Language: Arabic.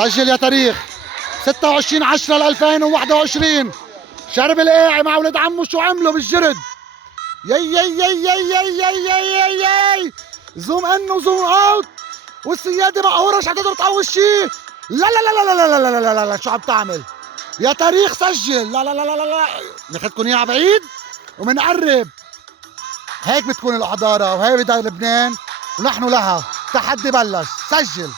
سجل يا تاريخ. 26/10/2021 شرب القاعي مع ولد عمه شو عملوا بالجرد. يي يي يي يي يي يي يي يي زوم ان وزوم اوت، والسيادة مقهورة مش حتقدر تقوي شي. لا لا لا لا لا لا لا لا لا لا شو عم تعمل يا تاريخ؟ سجل. لا لا لا لا لا لا ناخدكم اياها بعيد ومنقرب. هيك بتكون الحضارة وهي بداية لبنان ونحن لها. تحدي بلش. سجل.